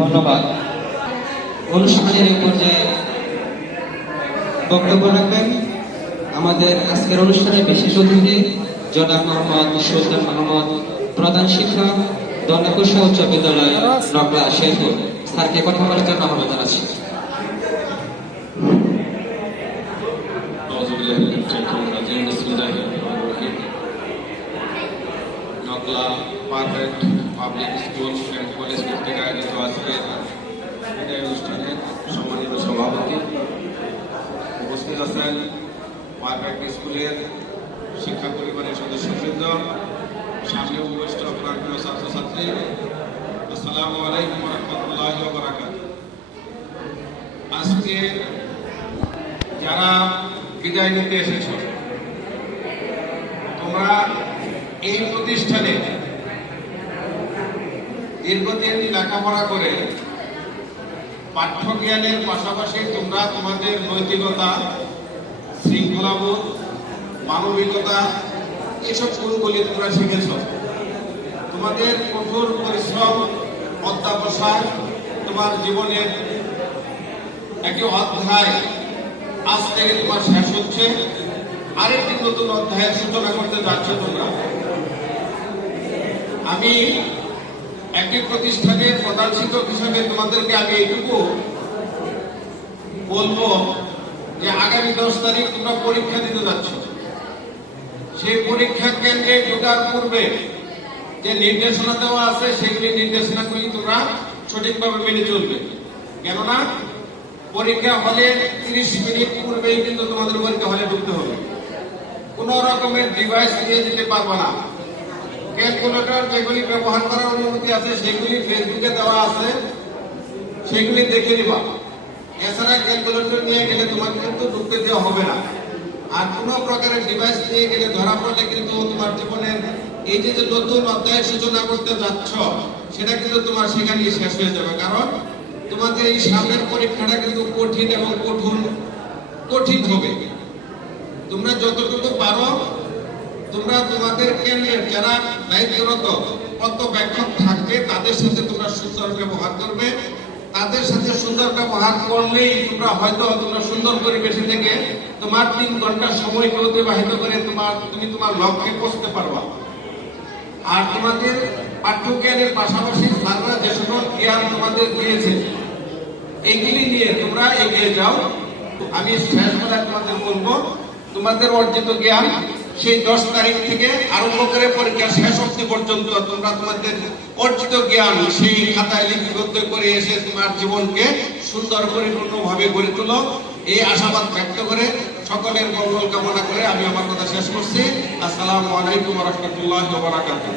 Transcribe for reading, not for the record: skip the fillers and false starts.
ধন্যবাদ। অনুষ্ঠানের এই পর্যায়ে বক্তব্য রাখবেন আমাদের আজকের অনুষ্ঠানে বিশেষ অতিথি জনাব মোহাম্মদ সুলতান মাহমুদ, প্রধান শিক্ষক, দন্ডকুশা উচ্চ বিদ্যালয়, নকলা, শেরপুর। স্যারকে কথা বলার জন্য আহ্বান জানাচ্ছি। Nakla perfect public school and college কর্তৃক আয়োজিত আজকের বিদায় অনুষ্ঠানের সম্মানিত সভাপতি উপস্থিত আছেন, পারফেক্ট স্কুলের শিক্ষা পরিবারের সদস্যবৃন্দ, সামনে উপস্থিত আপনার প্রিয় ছাত্রছাত্রী, আসসালামু আলাইকুম রহমতুল্লাহি ওয়া বারাকাতুহু। আজকে যারা বিদায় নিতে এসেছ, তোমরা এই প্রতিষ্ঠানে দীর্ঘদিন লেখাপড়া করে পাঠ্য জ্ঞানের পাশাপাশি তোমরা তোমাদের নৈতিকতা, শৃঙ্খলাবোধ, মানবিকতা এসব গুণগুলি তোমরা শিখেছ। তোমাদের কঠোর পরিশ্রম, অধ্যবসায় তোমার জীবনের একটি অধ্যায় আজ থেকে তোমার শেষ হচ্ছে, আরেকটি নতুন অধ্যায়ের সূচনা করতে যাচ্ছ তোমরা। আমি একটি প্রতিষ্ঠানের প্রধান শিক্ষক হিসেবে তোমাদেরকে আমি এইটুকু বলবো যে আগামী 10 তারিখ তোমরা পরীক্ষা দিতে যাচ্ছ। সেই পরীক্ষা কেন্দ্রে ঢোকার পূর্বে যে নির্দেশনা দেওয়া আছে সেগুলি নির্দেশনাগুলি তোমরা সঠিকভাবে মেনে চলবে। কেননা পরীক্ষা হলে 30 মিনিট পূর্বেই কিন্তু তোমাদের পরীক্ষা হলে ঢুকতে হবে। কোন রকমের ডিভাইস নিয়ে যেতে পারবে না। ক্যালকুলেটর যেগুলি ব্যবহার করার অনুমতি আছে সেগুলি ফেসবুকে দেওয়া আছে, সেগুলি দেখে নিবা। এছাড়া ক্যালকুলেটর নিয়ে গেলে তোমার কিন্তু ঢুকতে দেওয়া হবে না। আর কোন প্রকারের ডিভাইস নিয়ে গেলে ধরা পড়লে কিন্তু তোমার জীবনের এই যে নতুন অধ্যায় সূচনা করতে যাচ্ছ সেটা কিন্তু তোমার সেখানেই শেষ হয়ে যাবে। কারণ তোমাদের এই সামনের পরীক্ষাটা কিন্তু কঠিন এবং কঠিন হবে। তোমরা যতটুকু পারো তোমরা তোমাদের কেন্দ্রের যারা দায়িত্বরত পর্যবেক্ষক থাকবে তাদের সাথে তোমরা সুন্দর ব্যবহার করবে। তাদের সাথে সুন্দর ব্যবহার করলেই তোমরা হয়তো তোমরা সুন্দর পরিবেশে থেকে তোমার 3 ঘন্টা সময় অতিবাহিত করে তুমি তোমার লক্ষ্যে পৌঁছতে পারবা। আর তোমাদের পাঠ্যজ্ঞানের পাশাপাশি স্যাররা যে সকল জ্ঞান তোমাদের দিয়েছে এগুলি নিয়ে তোমরা এগিয়ে যাও। আমি শেষ বেলায় তোমাদের বলবো, তোমাদের অর্জিত জ্ঞান সেই 10 তারিখ থেকে আরম্ভ করে পরীক্ষা শেষ অবধি পর্যন্ত তোমরা তোমাদের অর্জিত জ্ঞান সেই খাতায় লিপিবদ্ধ করে এসে তোমার জীবনকে সুন্দর পরিপূর্ণভাবে গড়ে তোলো। এই আশাবাদ ব্যক্ত করে সকলের মঙ্গল কামনা করে আমি আমার কথা শেষ করছি। আসসালামু আলাইকুম ওয়া রাহমাতুল্লাহি ওয়া বারাকাতুহু।